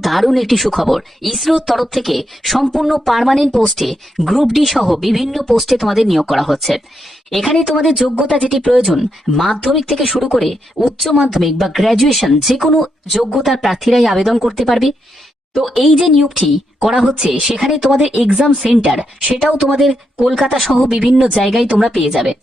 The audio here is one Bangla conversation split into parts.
দারুণ একটি সুখবর। ইসরোর তরফ থেকে সম্পূর্ণ পার্মানেন্ট পোস্টে গ্রুপ ডি সহ বিভিন্ন পোস্টে তোমাদের নিয়োগ করা হচ্ছে। এখানে তোমাদের যোগ্যতা যেটি প্রয়োজন, মাধ্যমিক থেকে শুরু করে উচ্চ মাধ্যমিক বা গ্র্যাজুয়েশন যে কোনো যোগ্যতার প্রার্থীরাই আবেদন করতে পারবে। তো এই যে নিয়োগটি করা হচ্ছে, সেখানে তোমাদের এক্সাম সেন্টার, সেটাও তোমাদের কলকাতা সহ বিভিন্ন জায়গায় তোমরা পেয়ে যাবে।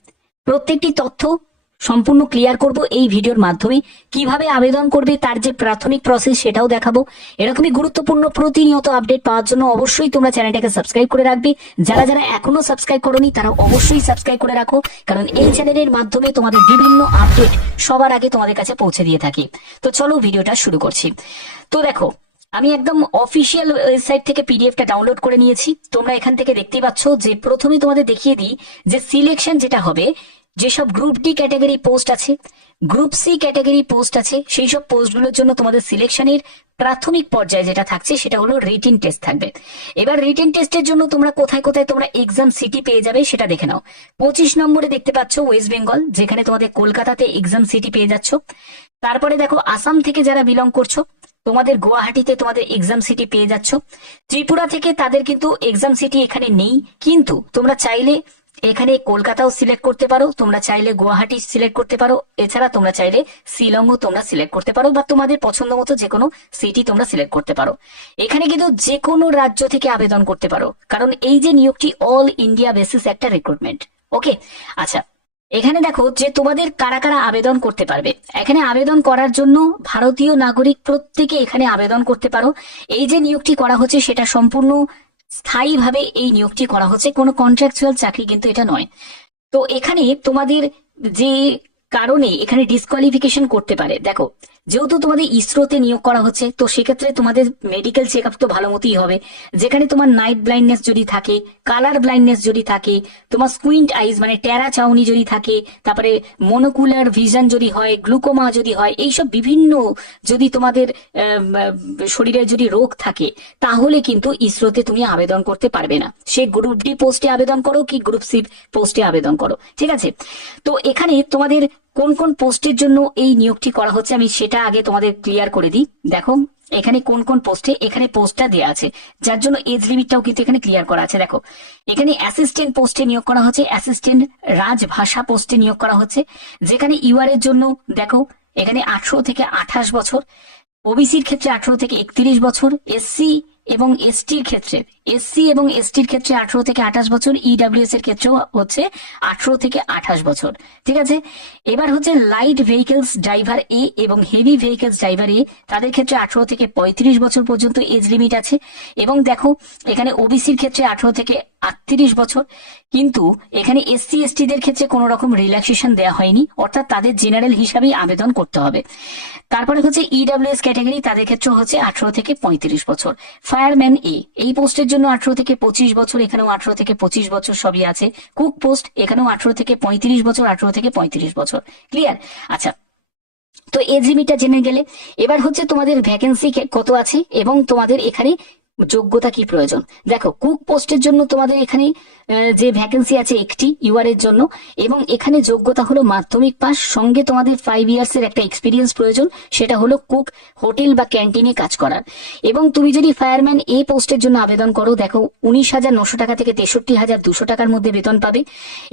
প্রত্যেকটি তথ্য সম্পূর্ণ ক্লিয়ার করব এই ভিডিওর মাধ্যমে। কীভাবে আবেদন করবে, তার যে প্রাথমিক প্রসেস সেটাও দেখাবো। এরকমই গুরুত্বপূর্ণ প্রতিনিয়ত আপডেট পাওয়ার জন্য অবশ্যই তোমরা চ্যানেলটাকে সাবস্ক্রাইব করে রাখবে। যারা যারা এখনও সাবস্ক্রাইব করোনি, তারা অবশ্যই সাবস্ক্রাইব করে রাখো। কারণ এই চ্যানেলের মাধ্যমে তোমাদের বিভিন্ন আপডেট সবার আগে তোমাদের কাছে পৌঁছে দিয়ে থাকি। তো চলো ভিডিওটা শুরু করছি। তো দেখো, আমি একদম অফিসিয়াল ওয়েবসাইট থেকে পিডিএফটা ডাউনলোড করে নিয়েছি। তোমরা এখান থেকে দেখতে পাচ্ছ যে প্রথমে তোমাদের দেখিয়ে দিই যে সিলেকশন যেটা হবে যেসব গ্রুপ ডি ক্যাটাগরি পোস্ট আছে গ্রুপ সি ক্যাটাগরি পোস্ট আছে সেই সব পোস্টগুলোর জন্য তোমাদের সিলেকশনের প্রাথমিক পর্যায়ে যেটা থাকছে সেটা হলো রিটিন টেস্ট থাকবে। এবার রিটিন টেস্টের জন্য তোমরা কোথায় কোথায় তোমরা এক্সাম সিটি পেয়ে যাবে সেটা দেখে নাও। পঁচিশ নম্বরে দেখতে পাচ্ছ ওয়েস্ট বেঙ্গল যেখানে তোমাদের কলকাতাতে এক্সাম সিটি পেয়ে যাচ্ছ। তারপরে দেখো আসাম থেকে যারা বিলং করছ, তোমাদের গুয়াহাটিতে তোমাদের এক্সাম সিটি পেয়ে যাচ্ছ। ত্রিপুরা থেকে তাদের কিন্তু এক্সাম সিটি এখানে নেই, কিন্তু তোমরা চাইলে এখানে কলকাতাও সিলেক্ট করতে পারো। তোমরা চাইলে গুয়াহাটি সিলেক্ট করতে পারো। এছাড়া তোমরা চাইলে শিলংও তোমরা সিলেক্ট করতে পারো বা তোমাদের পছন্দ মতো যে কোনো সিটি তোমরা সিলেক্ট করতে পারো। এখানে কিন্তু যে কোনো রাজ্য থেকে আবেদন করতে পারো। কারণ এই যে নিয়োগটি অল ইন্ডিয়া বেসিস একটা রিক্রুটমেন্ট ওকে আচ্ছা এখানে দেখো যে তোমাদের কারা কারা আবেদন করতে পারবে। এখানে আবেদন করার জন্য ভারতীয় নাগরিক প্রত্যেকে এখানে আবেদন করতে পারো। এই যে নিয়োগটি করা হচ্ছে সেটা সম্পূর্ণ স্থায়ীভাবে এই নিয়োগটি করা হচ্ছে। কোনো কন্ট্রাকচুয়াল চাকরি কিন্তু এটা নয়। তো এখানে তোমাদের যে কারণে এখানে ডিসকোয়ালিফিকেশন করতে পারে। দেখো যেহেতু তোমাদের ইসরোতে নিয়োগ করা হচ্ছে, তো সেক্ষেত্রে তোমাদের মেডিকেল চেক আপ তো ভালো মতোই হবে। যেখানে তোমার নাইট ব্লাইন্ডনেস যদি থাকে কালার ব্লাইন্ডনেস যদি থাকে, তোমার স্কুইন্ট আইজ মানে টেরা চাউনি যদি থাকে, তারপরে মনোকুলার ভিশন যদি হয় গ্লুকোমা যদি হয়, এইসব বিভিন্ন যদি তোমাদের শরীরে যদি রোগ থাকে, তাহলে কিন্তু ইসরোতে তুমি আবেদন করতে পারবে না। সে গ্রুপ ডি পোস্টে আবেদন করো কি গ্রুপ সি পোস্টে আবেদন করো, ঠিক আছে? তো এখানে তোমাদের কোন কোন পোস্টের জন্য এই নিয়োগটি করা হচ্ছে আমি সেটা আগে তোমাদের ক্লিয়ার করে দিই। দেখো, এখানে কোন কোন পোস্টে এখানে পোস্টটা দেওয়া আছে। যার জন্য এজ লিমিটটাও কিন্তু এখানে ক্লিয়ার করা আছে। দেখো, এখানে অ্যাসিস্ট্যান্ট পোস্টে নিয়োগ করা হচ্ছে, অ্যাসিস্ট্যান্ট রাজভাষা পোস্টে নিয়োগ করা হচ্ছে। যেখানে ইউআর এর জন্য, দেখো, এখানে আঠারো থেকে আঠাশ বছর, ওবিসির ক্ষেত্রে আঠারো থেকে একত্রিশ বছর, এসসি এবং এসটির ক্ষেত্রে এসসি এবং এসটির ক্ষেত্রে আঠারো থেকে আঠাশ বছর ইডাব্লিউএস এর ক্ষেত্রেও হচ্ছে আঠারো থেকে আঠাশ বছর, ঠিক আছে? এবার হচ্ছে লাইট ভেহিকেলস ড্রাইভার এ এবং হেভি ভেহিকেলস ড্রাইভার এ তাদের ক্ষেত্রে আঠারো থেকে পঁয়ত্রিশ বছর পর্যন্ত এজ লিমিট আছে। এবং দেখো, এখানে ওবিসির ক্ষেত্রে আঠারো থেকে আটত্রিশ বছর, কিন্তু এখানে এসসি এসটিদের ক্ষেত্রে কোনো রকম রিল্যাক্সেশন দেওয়া হয়নি, অর্থাৎ তাদের জেনারেল হিসাবেই আবেদন করতে হবে। তারপরে হচ্ছে ইডাব্লিউএস ক্যাটাগরি তাদের ক্ষেত্রে হচ্ছে আঠারো থেকে পঁয়ত্রিশ বছর। ফায়ারম্যান এ এই পোস্টের জন্য আঠারো থেকে পঁচিশ বছর, এখানেও আঠারো থেকে পঁচিশ বছর সবই আছে। কুক পোস্ট, এখানেও আঠারো থেকে পঁয়ত্রিশ বছর, আঠারো থেকে পঁয়ত্রিশ বছর। ক্লিয়ার আচ্ছা। তো এজ লিমিটটা জেনে গেলে, এবার হচ্ছে তোমাদের ভ্যাকেন্সি কত আছে এবং তোমাদের এখানে যোগ্যতা কি প্রয়োজন? দেখো, কুক পোস্টের জন্য তোমাদের এখানে যে ভ্যাকেন্সি আছে একটি ইউআর এর জন্য, এবং এখানে যোগ্যতা হলো মাধ্যমিক পাস সঙ্গে তোমাদের ফাইভ ইয়ার্স এর একটা এক্সপিরিয়েন্স প্রয়োজন, সেটা হলো কুক হোটেল বা ক্যান্টিনে কাজ করার। এবং তুমি যদি ফায়ারম্যান এ পোস্টের জন্য আবেদন করো, দেখো, উনিশ হাজার নশো টাকা থেকে তেষট্টি হাজার দুশো টাকার মধ্যে বেতন পাবে,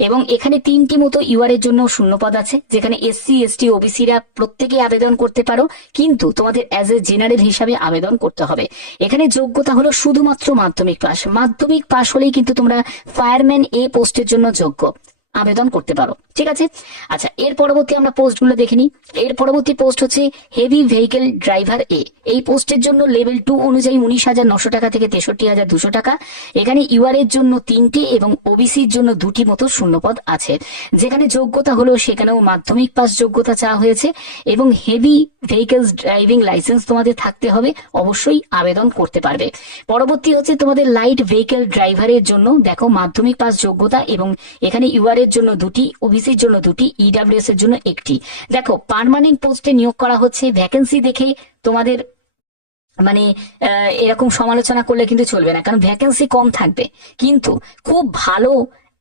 এবং এখানে তিনটি মতো ইউআর এর জন্য শূন্যপদ আছে, যেখানে এসসি এসটি ওবিসিরা প্রত্যেকে আবেদন করতে পারো, কিন্তু তোমাদের অ্যাজ এ জেনারেল হিসাবে আবেদন করতে হবে। এখানে যোগ্যতা হলো শুধুমাত্র মাধ্যমিক পাশ। মাধ্যমিক পাশ হলেই কিন্তু তোমরা ফায়ারম্যান এ পোস্টের জন্য যোগ্য। আবেদন করতে পারো, ঠিক আছে? আচ্ছা এর পরবর্তী আমরা পোস্টগুলো দেখে নিই। এর পরবর্তী পোস্ট হচ্ছে হেভি ভেহিকেল ড্রাইভার এ। এই পোস্টের জন্য লেভেল টু অনুযায়ী উনিশ হাজার নশো টাকা থেকে তেষট্টি হাজার দুশো টাকা। এখানে ইউআর এর জন্য তিনটি এবং ওবিসির জন্য দুটি মতো শূন্যপদ আছে। যেখানে যোগ্যতা হলো, সেখানেও মাধ্যমিক পাস যোগ্যতা চাওয়া হয়েছে এবং হেভি ভেহিকেলস ড্রাইভিং লাইসেন্স তোমাদের থাকতে হবে, অবশ্যই আবেদন করতে পারবে। পরবর্তী হচ্ছে তোমাদের লাইট ভেহিকেল ড্রাইভারের জন্য, দেখো, মাধ্যমিক পাস যোগ্যতা এবং এখানে ইউআর এর জন্য দুটি, ওবিসির জন্য দুটি ইডাব্লিউএস এর জন্য একটি। দেখো পারমানেন্ট পোস্টে নিয়োগ করা হচ্ছে ভ্যাকেন্সি দেখে তোমাদের মানে এরকম সমালোচনা করলে কিন্তু চলবে না, কারণ ভ্যাকেন্সি কম থাকবে। কিন্তু খুব ভালো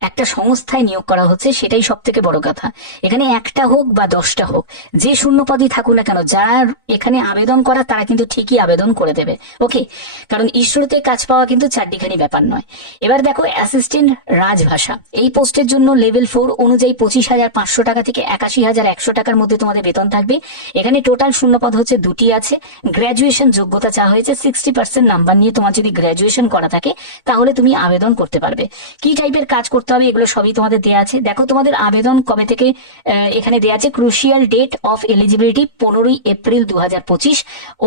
একটা সংস্থায় নিয়োগ করা হচ্ছে, সেটাই সব থেকে বড় কথা। এখানে একটা হোক বা দশটা হোক, যে শূন্যপদই থাকুক না কেন, যার এখানে আবেদন করা, তারা কিন্তু ঠিকই আবেদন করে দেবে। ওকে কারণ ইসরোতে কাজ পাওয়া কিন্তু চারটিখানি ব্যাপার নয়। এবার দেখো অ্যাসিস্ট্যান্ট রাজভাষা। এই পোস্টের জন্য লেভেল ফোর অনুযায়ী পঁচিশ হাজার পাঁচশো টাকা থেকে একাশি হাজার একশো টাকার মধ্যে তোমাদের বেতন থাকবে। এখানে টোটাল শূন্যপদ হচ্ছে দুটি আছে। গ্র্যাজুয়েশন যোগ্যতা চা হয়েছে সিক্সটি পার্সেন্ট নাম্বার নিয়ে তোমার যদি গ্র্যাজুয়েশন করা থাকে, তাহলে তুমি আবেদন করতে পারবে। কি টাইপের কাজ করতে হবে, এগুলো সবই তোমাদের দেওয়া আছে। দেখো তোমাদের আবেদন কবে থেকে এখানে দেওয়া আছে? ক্রুশিয়াল ডেট অফ এলিজিবিলিটি পনেরোই এপ্রিল দু হাজার পঁচিশ।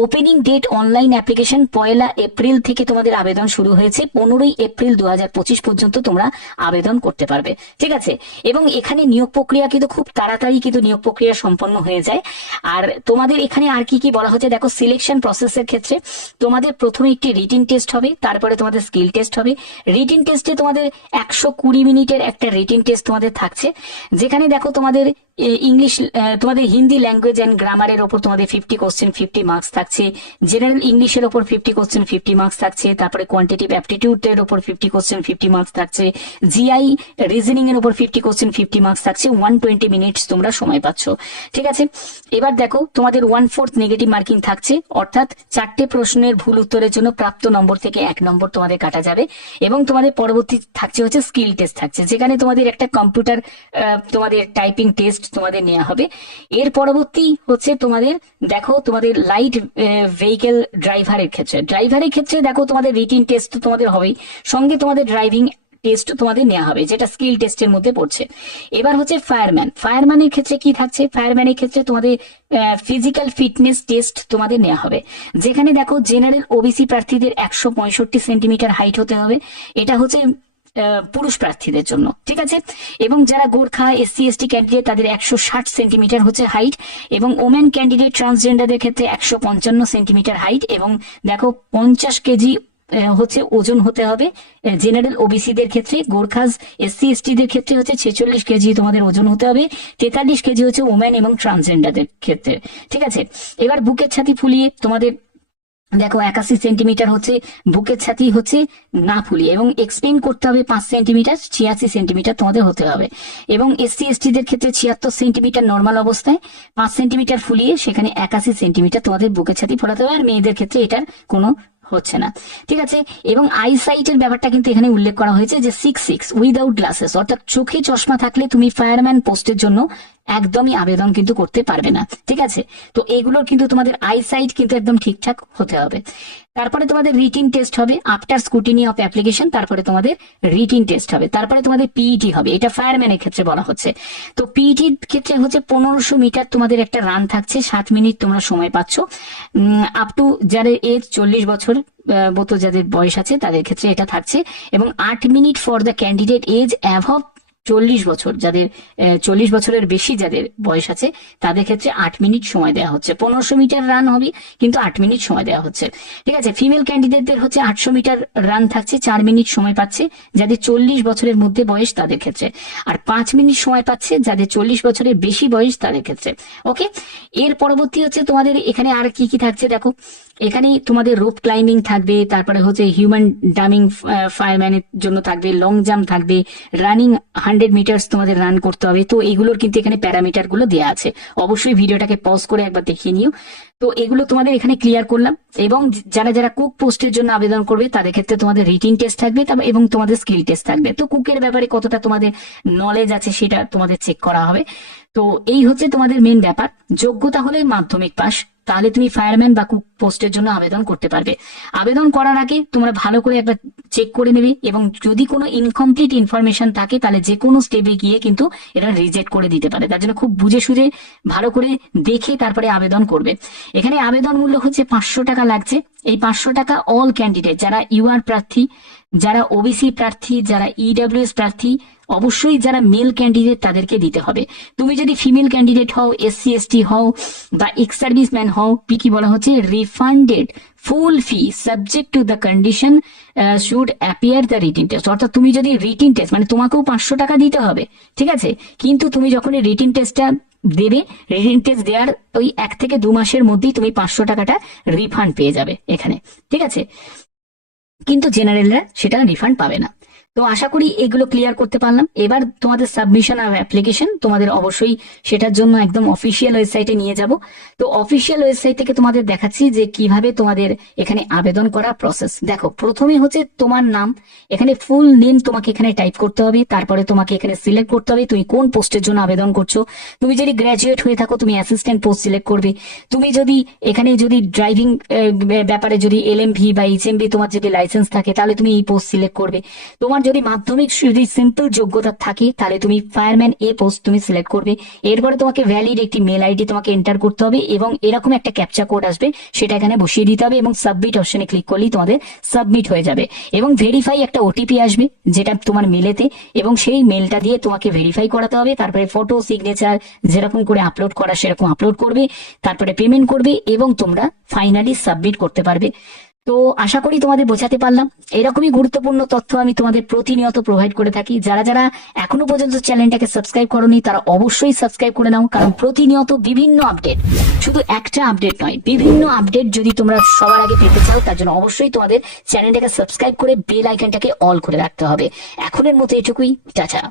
ওপেনিং ডেট অনলাইন অ্যাপ্লিকেশন পয়লা এপ্রিল থেকে তোমাদের আবেদন শুরু হয়েছে। পনেরোই এপ্রিল দু হাজার পঁচিশ পর্যন্ত তোমরা আবেদন করতে পারবে। ঠিক আছে? এবং এখানে নিয়োগ প্রক্রিয়া কিন্তু খুব তাড়াতাড়ি কিন্তু নিয়োগ প্রক্রিয়া সম্পন্ন হয়ে যায়। আর তোমাদের এখানে আর কি কি বলা হচ্ছে? দেখো সিলেকশন প্রসেসের ক্ষেত্রে তোমাদের প্রথমে একটি রিটিন টেস্ট হবে, তারপরে তোমাদের স্কিল টেস্ট হবে। রিটিন টেস্টে তোমাদের একশো কুড়ি মিনিটের একটা রিটিন টেস্ট তোমাদের থাকছে। যেখানে দেখো তোমাদের ইংলিশ তোমাদের হিন্দি ল্যাঙ্গুয়েজ অ্যান্ড গ্রামারের ওপর তোমাদের ফিফটি কোশ্চেন ফিফটি মার্কস থাকছে। জেনারেল ইংলিশের ওপর ফিফটি কোশ্চেন ফিফটি মার্কস থাকছে। তারপরে কোয়ান্টিটিভ অ্যাপটিটিউডের ওপর ফিফটি কোশ্চেন ফিফটি মার্কস থাকছে। জিআই রিজনিং এর ওপর ফিফটি কোশ্চেন ফিফটি মার্কস থাকছে। ওয়ান টোয়েন্টি মিনিটস তোমরা সময় পাচ্ছ। ঠিক আছে? এবার দেখো তোমাদের ওয়ান ফোর্থ নেগেটিভ মার্কিং থাকছে। অর্থাৎ চারটে প্রশ্নের ভুল উত্তরের জন্য প্রাপ্ত নম্বর থেকে এক নম্বর তোমাদের কাটা যাবে। এবং তোমাদের পরবর্তী থাকছে হচ্ছে স্কিল টেস্ট থাকছে। যেখানে তোমাদের একটা কম্পিউটার তোমাদের টাইপিং টেস্ট তোমাদের নেওয়া হবে। এর পরবর্তী হচ্ছে তোমাদের, দেখো তোমাদের লাইট ভেহিকেল ড্রাইভারের ক্ষেত্রে। ড্রাইভারের ক্ষেত্রে দেখো তোমাদের রিটিন টেস্ট তোমাদের হবেই। সঙ্গে তোমাদের ড্রাইভিং টেস্ট তোমাদের নেওয়া হবে, যেটা স্কিল টেস্টের মধ্যে পড়ছে। এবার হচ্ছে ফায়ারম্যান ফায়ারম্যানের ক্ষেত্রে কি থাকছে? ফায়ারম্যানের ক্ষেত্রে তোমাদের ফিজিক্যাল ফিটনেস টেস্ট তোমাদের নেওয়া হবে। যেখানে দেখো জেনারেল ওবিসি প্রার্থীদের একশো পঁয়ষট্টি সেন্টিমিটার হাইট হতে হবে। এটা হচ্ছে পুরুষ প্রার্থীদের জন্য, ঠিক আছে? এবং যারা গোর্খা, এসসি, এসটি ক্যান্ডিডেট তাদের একশো ষাট সেন্টিমিটার হচ্ছে হাইট এবং ওমেন ক্যান্ডিডেট ট্রান্সজেন্ডারদের ক্ষেত্রে একশো পঞ্চান্ন সেন্টিমিটার হাইট এবং দেখো পঞ্চাশ কেজি হচ্ছে ওজন হতে হবে। জেনারেল ওবিসিদের ক্ষেত্রে, গোর্খাস, এসসি এসটি দের ক্ষেত্রে হচ্ছে ছেচল্লিশ কেজি তোমাদের ওজন হতে হবে। তেতাল্লিশ কেজি হচ্ছে ওমেন এবং ট্রান্সজেন্ডারদের ক্ষেত্রে, ঠিক আছে? এবার বুকের ছাতি ফুলিয়ে তোমাদের দেখো একাশি সেন্টিমিটার হচ্ছে, বুকের ছাতি হচ্ছে না ফুলিয়ে, এবং এক্সপ্লেন করতে হবে পাঁচ সেন্টিমিটার ছিয়াশি সেন্টিমিটার তোমাদের হতে হবে। এবং এসসি এসটিদের ক্ষেত্রে ছিয়াত্তর সেন্টিমিটার নর্মাল অবস্থায়, পাঁচ সেন্টিমিটার ফুলিয়ে সেখানে একাশি সেন্টিমিটার তোমাদের বুকের ছাতি ফোলাতে হবে, আর মেয়েদের ক্ষেত্রে এটার কোনো হচ্ছে না। ঠিক আছে? এবং আই সাইটের ব্যাপারটা কিন্তু এখানে উল্লেখ করা হয়েছে যে সিক্স সিক্স উইদাউট গ্লাসেস অর্থাৎ চোখে চশমা থাকলে তুমি ফায়ারম্যান পোস্টের জন্য একদমই আবেদন কিন্তু করতে পারবে না, ঠিক আছে? তো এগুলোর কিন্তু তোমাদের আই সাইট কিন্তু একদম ঠিকঠাক হতে হবে। তারপরে তোমাদের রিটিন টেস্ট হবে আফটার স্কুটিনি অফ অ্যাপ্লিকেশন তারপরে তোমাদের রিটিন টেস্ট হবে, তারপরে তোমাদের পিইটি হবে, এটা ফায়ারম্যানের ক্ষেত্রে বলা হচ্ছে। তো পিইটির ক্ষেত্রে হচ্ছে পনেরোশো মিটার তোমাদের একটা রান থাকছে, সাত মিনিট তোমরা সময় পাচ্ছ। আপ টু যাদের এজ চল্লিশ বছর মতো যাদের বয়স আছে, তাদের ক্ষেত্রে এটা থাকছে। এবং আট minute for the candidate age above চল্লিশ বছর, যাদের চল্লিশ বছরের বেশি যাদের বয়স আছে, তাদের ক্ষেত্রে আট মিনিট সময় দেওয়া হচ্ছে। পনেরোশো মিটার রান হবে, কিন্তু আট মিনিট সময় দেওয়া হচ্ছে। ঠিক আছে ফিমেল ক্যান্ডিডেটদের হচ্ছে আটশো মিটার রান থাকছে, চার মিনিট সময় পাচ্ছে যাদের চল্লিশ বছরের মধ্যে বয়স তাদের ক্ষেত্রে। আর পাঁচ মিনিট সময় পাচ্ছে যাদের চল্লিশ বছরের বেশি বয়স তাদের ক্ষেত্রে। ওকে এর পরবর্তী হচ্ছে তোমাদের এখানে আর কি কি থাকছে দেখো। এখানে তোমাদের রোপ ক্লাইম্বিং থাকবে, তারপরে হচ্ছে হিউম্যান ডামিং ফায়ারম্যানের জন্য থাকবে লং জাম্প থাকবে রানিং হান্ড্রেড মিটার্স তোমাদের রান করতে হবে। তো এগুলোর কিন্তু এখানে প্যারামিটারগুলো দেওয়া আছে। অবশ্যই ভিডিওটাকে পজ করে একবার দেখিয়ে নিও। তো এগুলো তোমাদের এখানে ক্লিয়ার করলাম। এবং যারা যারা কুক পোস্টের জন্য আবেদন করবে, তাদের ক্ষেত্রে তোমাদের রিটিন টেস্ট থাকবে এবং তোমাদের স্কিল টেস্ট থাকবে। তো কুকের ব্যাপারে কতটা তোমাদের নলেজ আছে, সেটা তোমাদের চেক করা হবে। তো এই হচ্ছে তোমাদের মেন ব্যাপার। যোগ্যতা হলে মাধ্যমিক পাস। তাহলে তুমি ফায়ারম্যান বা কুক পোস্টের জন্য আবেদন করতে পারবে। আবেদন করার আগে তোমরা ভালো করে একবার চেক করে নেবে এবং যদি কোনো ইনকমপ্লিট ইনফরমেশন থাকে, তাহলে যে কোনো স্টেপে গিয়ে কিন্তু এটা রিজেক্ট করে দিতে পারে। তার জন্য খুব বুঝে সুঝে ভালো করে দেখে তারপরে আবেদন করবে। এখানে আবেদন মূল্য হচ্ছে পাঁচশো টাকা লাগছে। এই পাঁচশো টাকা অল ক্যান্ডিডেট যারা ইউআর প্রার্থী, যারা ওবিসি প্রার্থী, যারা ইডব্লিউএস প্রার্থী অবশ্যই যারা মেল ক্যান্ডিডেট তাদেরকে দিতে হবে। তুমি যদি ফিমেল ক্যান্ডিডেট হও এসসি এসটি হও, বা এক্স সার্ভিসম্যান হও, পি কি বলা হচ্ছে? Refunded full fee subject to the condition should appear the written test অর্থাৎ তুমি যদি রিটিন টেস্ট মানে তোমাকেও পাঁচশো টাকা দিতে হবে, ঠিক আছে? কিন্তু তুমি যখন রিটিন টেস্টটা দেবে রিটিন টেস্ট দেওয়ার ওই এক থেকে দু মাসের মধ্যেই তুমি পাঁচশো টাকাটা রিফান্ড পেয়ে যাবে এখানে, ঠিক আছে? কিন্তু জেনারেলরা সেটা রিফান্ড পাবে না। তো আশা করি এগুলো ক্লিয়ার করতে পারলাম। এবার তোমাদের সাবমিশন আর অ্যাপ্লিকেশন তোমাদের অবশ্যই সেটার জন্য একদম অফিসিয়াল ওয়েবসাইটে নিয়ে যাব। তো অফিসিয়াল ওয়েবসাইট থেকে তোমাদের দেখাচ্ছি যে কীভাবে তোমাদের এখানে আবেদন করা প্রসেস দেখো, প্রথমে হচ্ছে তোমার নাম, এখানে ফুল নেম তোমাকে এখানে টাইপ করতে হবে, তারপরে তোমাকে এখানে সিলেক্ট করতে হবে, তুমি কোন পোস্টের জন্য আবেদন করছ। তুমি যদি গ্র্যাজুয়েট হয়ে থাকো, তুমি অ্যাসিস্ট্যান্ট পোস্ট সিলেক্ট করবে। তুমি যদি এখানে যদি ড্রাইভিং ব্যাপারে যদি এলএমভি বা এইচএমভি তোমার যদি লাইসেন্স থাকে, তাহলে তুমি এই পোস্ট সিলেক্ট করবে। তোমার যদি মাধ্যমিক যদি সিম্পল যোগ্যতা থাকে, তাহলে তুমি ফায়ারম্যান এ পোস্ট তুমি সিলেক্ট করবে। এরপরে তোমাকে ভ্যালিড একটি মেল আইডি তোমাকে এন্টার করতে হবে এবং এরকম একটা ক্যাপচা কোড আসবে, সেটা এখানে বসিয়ে দিতে হবে এবং সাবমিট অপশনে ক্লিক করলেই তোমাদের সাবমিট হয়ে যাবে। এবং ভেরিফাই একটা ওটিপি আসবে, যেটা তোমার মেলেতে এবং সেই মেলটা দিয়ে তোমাকে ভেরিফাই করাতে হবে, তারপরে ফটো সিগনেচার যেরকম করে আপলোড করা সেরকম আপলোড করবে, তারপরে পেমেন্ট করবে এবং তোমরা ফাইনালি সাবমিট করতে পারবে। তো আশা করি তোমাদের বোঝাতে পারলাম। এরকমই গুরুত্বপূর্ণ তথ্য আমি তোমাদের প্রতিনিয়ত প্রোভাইড করে থাকি। যারা যারা এখনও পর্যন্ত চ্যানেলটাকে সাবস্ক্রাইব করনি, তারা অবশ্যই সাবস্ক্রাইব করে নাও, কারণ প্রতিনিয়ত বিভিন্ন আপডেট শুধু একটা আপডেট নয়, বিভিন্ন আপডেট যদি তোমরা সবার আগে পেতে চাও, তার জন্য অবশ্যই তোমাদের চ্যানেলটাকে সাবস্ক্রাইব করে বেল আইকনটাকে অল করে রাখতে হবে। এখনের মতো এটুকুই চাচা